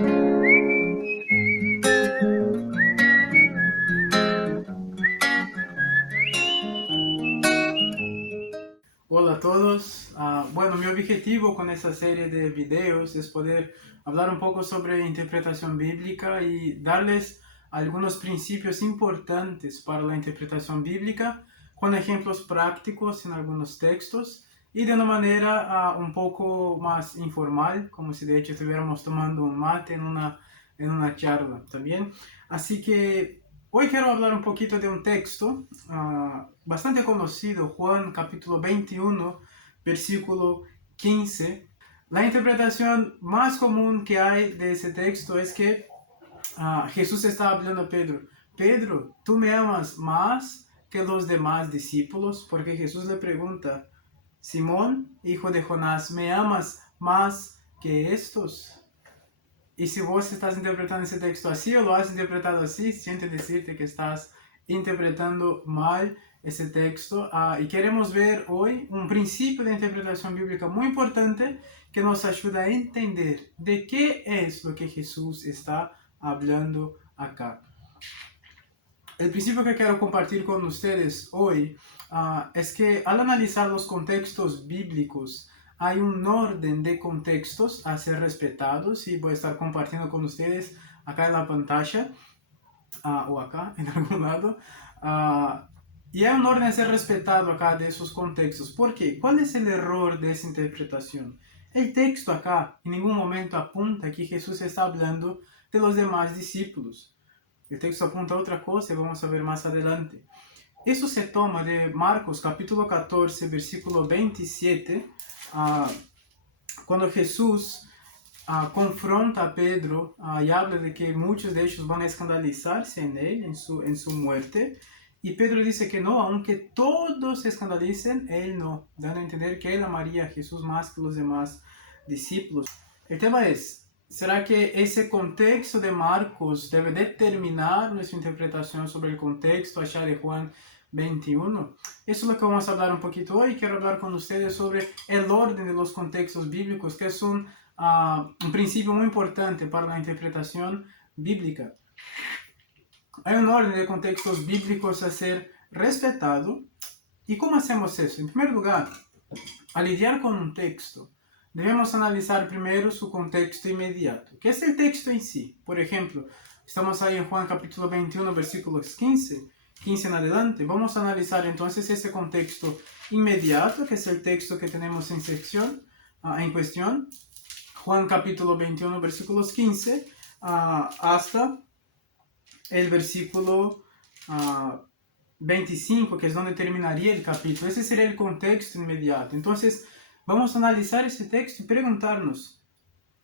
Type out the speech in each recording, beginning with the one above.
Hola a todos. Bueno, mi objetivo con esta serie de videos es poder hablar un poco sobre interpretación bíblica y darles algunos principios importantes para la interpretación bíblica con ejemplos prácticos en algunos textos y de una manera un poco más informal, como si de hecho estuviéramos tomando un mate en una charla también. Así que hoy quiero hablar un poquito de un texto bastante conocido, Juan capítulo 21, versículo 15. La interpretación más común que hay de ese texto es que Jesús está hablando a Pedro. Pedro, ¿tú me amas más que los demás discípulos? Porque Jesús le pregunta, Simón, hijo de Jonás, ¿me amas más que estos? Y si vos estás interpretando ese texto así o lo has interpretado así, siento decirte que estás interpretando mal ese texto. Y queremos ver hoy un principio de interpretación bíblica muy importante que nos ayuda a entender de qué es lo que Jesús está hablando acá. El principio que quiero compartir con ustedes hoy es que al analizar los contextos bíblicos, hay un orden de contextos a ser respetados y voy a estar compartiendo con ustedes acá en la pantalla o acá en algún lado. Y hay un orden a ser respetado acá de esos contextos. ¿Por qué? ¿Cuál es el error de esa interpretación? El texto acá en ningún momento apunta que Jesús está hablando de los demás discípulos. El texto apunta a otra cosa y vamos a ver más adelante. Eso se toma de Marcos capítulo 14, versículo 27, cuando Jesús confronta a Pedro y habla de que muchos de ellos van a escandalizarse en él, en su muerte. Y Pedro dice que no, aunque todos se escandalicen, él no, dando a entender que él amaría a Jesús más que los demás discípulos. El tema es, ¿será que ese contexto de Marcos debe determinar nuestra interpretación sobre el contexto allá de Juan 21? Eso es lo que vamos a hablar un poquito hoy. Quiero hablar con ustedes sobre el orden de los contextos bíblicos, que es un principio muy importante para la interpretación bíblica. Hay un orden de contextos bíblicos a ser respetado. ¿Y cómo hacemos eso? En primer lugar, al lidiar con un texto, debemos analizar primero su contexto inmediato, que es el texto en sí. Por ejemplo, estamos ahí en Juan capítulo 21, versículos 15 en adelante. Vamos a analizar entonces ese contexto inmediato, que es el texto que tenemos en cuestión. Juan capítulo 21, versículos 15 hasta el versículo 25, que es donde terminaría el capítulo. Ese sería el contexto inmediato. Entonces, vamos a analizar ese texto y preguntarnos,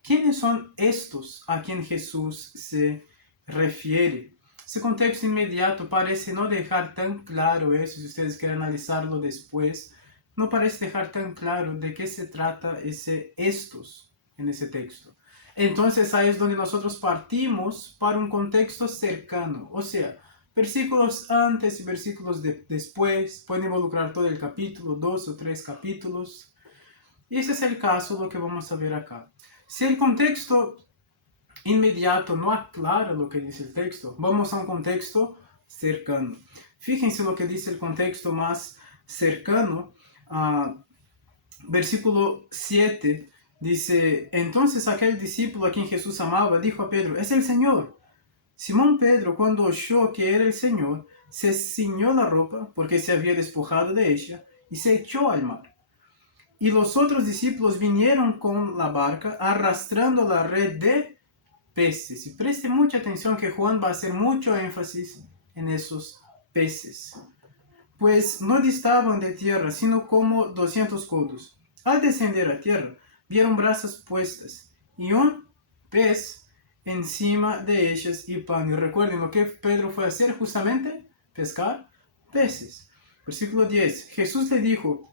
¿quiénes son estos a quien Jesús se refiere? Ese contexto inmediato parece no dejar tan claro eso, si ustedes quieren analizarlo después, no parece dejar tan claro de qué se trata ese estos en ese texto. Entonces ahí es donde nosotros partimos para un contexto cercano, o sea, versículos antes y versículos después, pueden involucrar todo el capítulo, 2 o 3 capítulos. Y ese es el caso, lo que vamos a ver acá. Si el contexto inmediato no aclara lo que dice el texto, vamos a un contexto cercano. Fíjense lo que dice el contexto más cercano. Versículo 7 dice, entonces aquel discípulo a quien Jesús amaba dijo a Pedro, es el Señor. Simón Pedro, cuando oyó que era el Señor, se ciñó la ropa porque se había despojado de ella y se echó al mar. Y los otros discípulos vinieron con la barca arrastrando la red de peces. Y preste mucha atención que Juan va a hacer mucho énfasis en esos peces. Pues no distaban de tierra, sino como 200 codos. Al descender a tierra, vieron brasas puestas y un pez encima de ellas y pan. Y recuerden lo que Pedro fue a hacer justamente, pescar peces. Versículo 10. Jesús le dijo,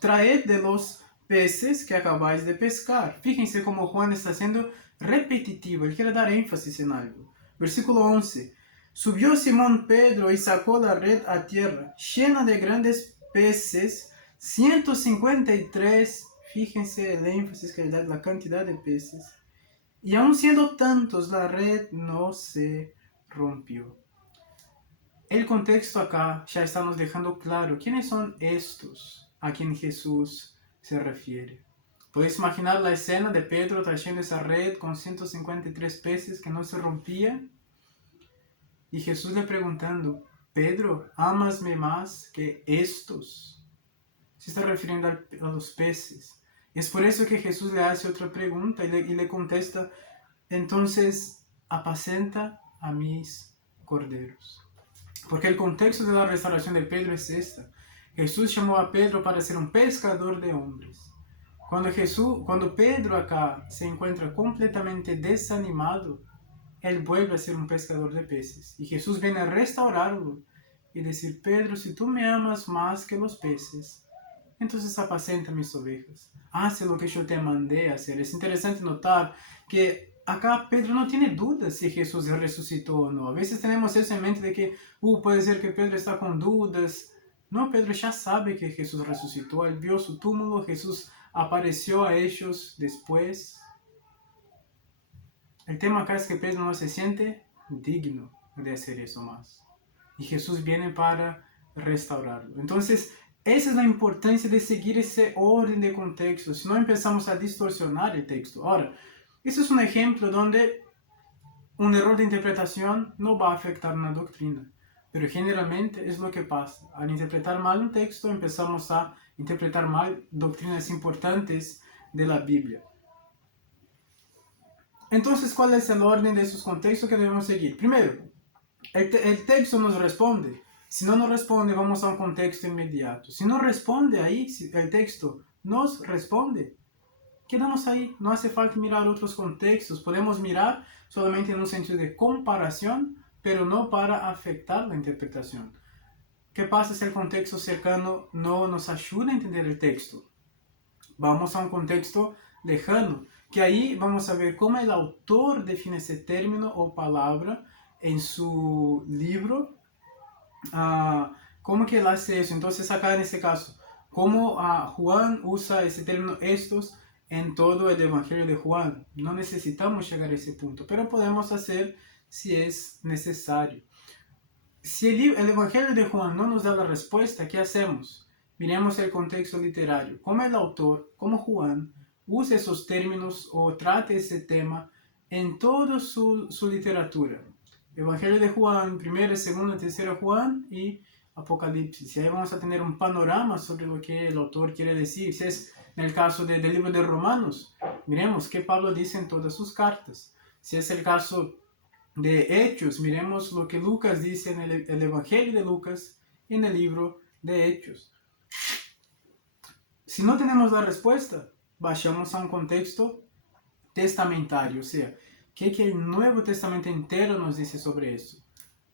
traed de los peces que acabáis de pescar. Fíjense cómo Juan está siendo repetitivo, él quiere dar énfasis en algo. Versículo 11. Subió Simón Pedro y sacó la red a tierra, llena de grandes peces, 153, fíjense el énfasis que le da la cantidad de peces. y aun siendo tantos, la red no se rompió. El contexto acá ya está nos dejando claro quiénes son estos a quien Jesús se refiere. Puedes imaginar la escena de Pedro trayendo esa red con 153 peces que no se rompían y Jesús le preguntando, Pedro, ¿amasme más que estos? Se está refiriendo a los peces. Es por eso que Jesús le hace otra pregunta y le contesta, entonces apacenta a mis corderos. Porque el contexto de la restauración de Pedro es esta. Jesús llamó a Pedro para ser un pescador de hombres. Cuando Pedro acá se encuentra completamente desanimado, él vuelve a ser un pescador de peces. Y Jesús viene a restaurarlo y decir, Pedro, si tú me amas más que los peces, entonces apacenta mis ovejas. Hace lo que yo te mandé a hacer. Es interesante notar que acá Pedro no tiene dudas si Jesús resucitó o no. A veces tenemos eso en mente de que puede ser que Pedro está con dudas. No, Pedro ya sabe que Jesús resucitó. Él vio su túmulo, Jesús apareció a ellos después. El tema acá es que Pedro no se siente digno de hacer eso más. Y Jesús viene para restaurarlo. Entonces, esa es la importancia de seguir ese orden de contexto. Si no empezamos a distorsionar el texto. Ahora, eso es un ejemplo donde un error de interpretación no va a afectar una doctrina. Pero generalmente es lo que pasa. Al interpretar mal un texto, empezamos a interpretar mal doctrinas importantes de la Biblia. Entonces, ¿cuál es el orden de esos contextos que debemos seguir? Primero, el texto nos responde. Si no nos responde, vamos a un contexto inmediato. Si no responde ahí, si el texto nos responde, quedamos ahí. No hace falta mirar otros contextos. Podemos mirar solamente en un sentido de comparación, pero no para afectar la interpretación. ¿Qué pasa si el contexto cercano no nos ayuda a entender el texto? Vamos a un contexto lejano, que ahí vamos a ver cómo el autor define ese término o palabra en su libro, cómo que él hace eso. Entonces acá en este caso, cómo Juan usa ese término estos en todo el Evangelio de Juan. No necesitamos llegar a ese punto, pero podemos hacer si es necesario. Si el Evangelio de Juan no nos da la respuesta, ¿qué hacemos? Miremos el contexto literario, cómo el autor, como Juan, usa esos términos o trata ese tema en toda su literatura. Evangelio de Juan, 1, 2, 3 Juan y Apocalipsis. Y ahí vamos a tener un panorama sobre lo que el autor quiere decir. Si es en el caso del libro de Romanos, miremos qué Pablo dice en todas sus cartas. Si es el caso de Hechos, miremos lo que Lucas dice en el Evangelio de Lucas y en el libro de Hechos. Si no tenemos la respuesta, vayamos a un contexto testamentario, o sea, ¿qué el Nuevo Testamento entero nos dice sobre eso?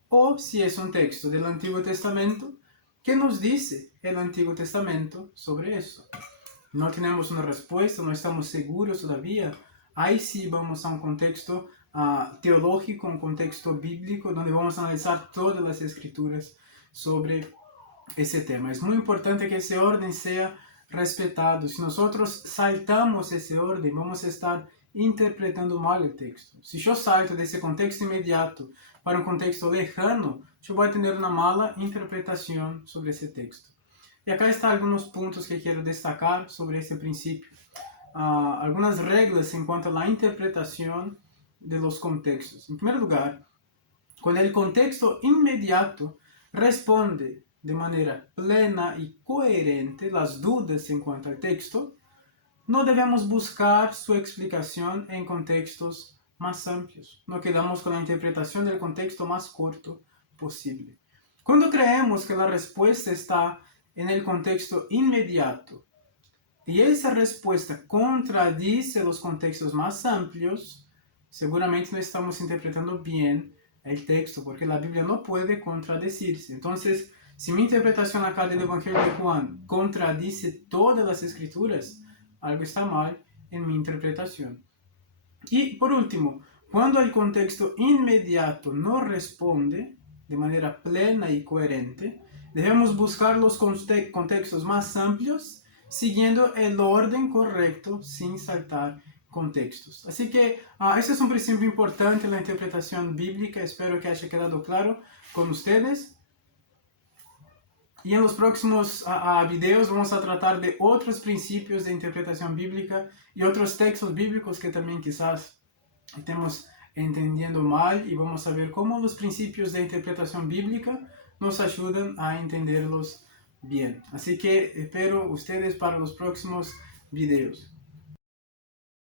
O si es un texto del Antiguo Testamento, ¿qué nos dice el Antiguo Testamento sobre eso? No tenemos una respuesta, no estamos seguros todavía. Ahí sí vamos a un contexto teológico, un contexto bíblico, donde vamos a analizar todas las escrituras sobre ese tema. Es muy importante que ese orden sea respetado. Si nosotros saltamos ese orden, vamos a estar interpretando mal el texto. Si yo salto de ese contexto inmediato para un contexto lejano, yo voy a tener una mala interpretación sobre ese texto. Y acá están algunos puntos que quiero destacar sobre este principio. Algunas reglas en cuanto a la interpretación de los contextos. En primer lugar, cuando el contexto inmediato responde de manera plena y coherente las dudas en cuanto al texto, no debemos buscar su explicación en contextos más amplios. No quedamos con la interpretación del contexto más corto posible. Cuando creemos que la respuesta está en el contexto inmediato y esa respuesta contradice los contextos más amplios, seguramente no estamos interpretando bien el texto, porque la Biblia no puede contradecirse. Entonces, si mi interpretación acá del Evangelio de Juan contradice todas las escrituras, algo está mal en mi interpretación. Y por último, cuando el contexto inmediato no responde de manera plena y coherente, debemos buscar los contextos más amplios siguiendo el orden correcto sin saltar contextos. Así que ese es un principio importante en la interpretación bíblica. Espero que haya quedado claro con ustedes. Y en los próximos videos vamos a tratar de otros principios de interpretación bíblica y otros textos bíblicos que también quizás estemos entendiendo mal, y vamos a ver cómo los principios de interpretación bíblica nos ayudan a entenderlos bien. Así que espero ustedes para los próximos videos.